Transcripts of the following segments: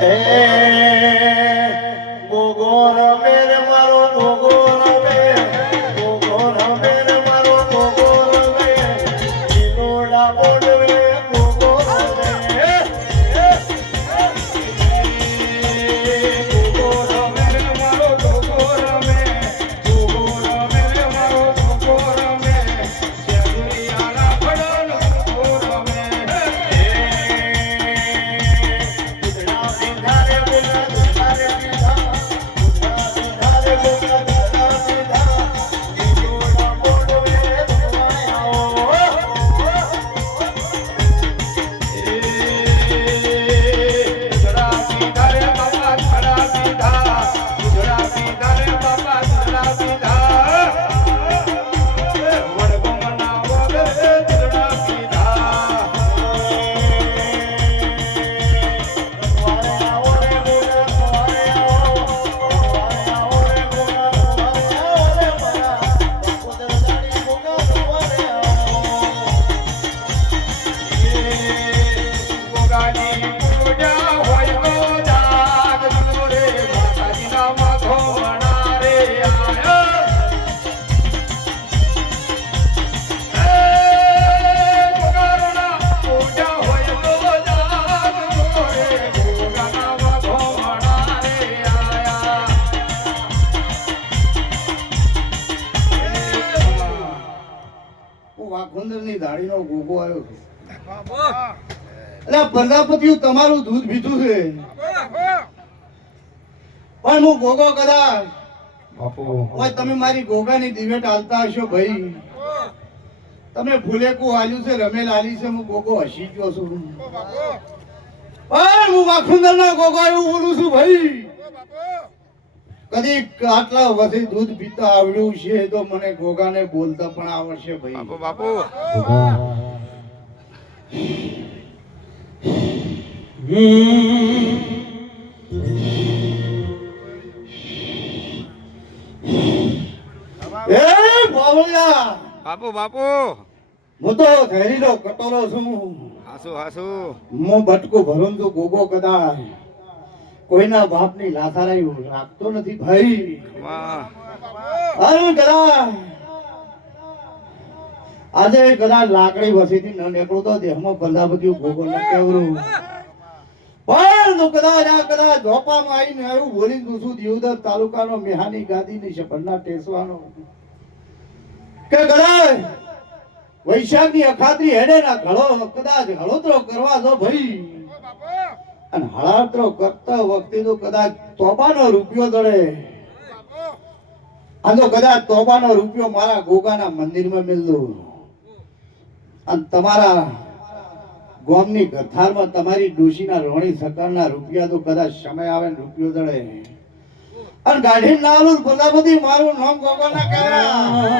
એ આલમની દાઢીનો ગોગો આવ્યો છે એટલે પ્રજાપતિ તમારું દૂધ પીધું છે. પણ હું ગોગો કદાચ. હોય તમે મારી ગોગાની દિવેટ હાલતા હશો ભાઈ. તમે ફૂલેકું આલ્યું છે રમેલ આલી છે હું ગોગો હસી ગયો છું. પણ હું વાખુંદર ના ગોગો એવું બોલું છું ભાઈ. કદી આટલા વધી દૂધ પીતા આવડ્યું છે તો મને ગોગાને બોલતા પણ આવડશે ભાઈ. બાપુ બાપુ. એ બાવળિયા! બાપુ બાપુ. હું તો થેરીનો કટોરો છું. હાસુ હાસુ. હું બટકું ભરું તો ગોગો કદાચ કોઈના બાપની લાસારાઈ રાખતો નથી ભાઈ. અરે આજે કદાચ લાકડી વસીથી ન નીકળું તો દેહમાં બધું ભોગો ન કેવરું. પણ કદાચ આ કદાચ ઝોપામાં આવીને એવું બોલી તું શું દિયોદર તાલુકાનો મેહાની ગાદીની સફરના ટેસવાનો. કે કદાચ વૈશાખની અખાત્રી હેડે ના ઘડો કદાચ હળોતરો કરવા દો ભાઈ. અને હળાત્રો કરતા વખતે તો કદાચ તોબાનો રૂપિયો દળે. આ તો કદાચ તોબાનો રૂપિયો મારા ગોગાના મંદિરમાં મળ્યો અને તમારા ગોમની ગથારમાં તમારી ડોશીના રોણી સકારના રૂપિયા તો કદાચ સમય આવે ને રૂપિયો દળે. અને ગાઢી નાલું બધી મારું નામ ગોગાના કહેવાય.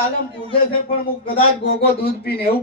આલમ પૂજે છે પણ હું કદાચ ગોગો દૂધ પીને એવું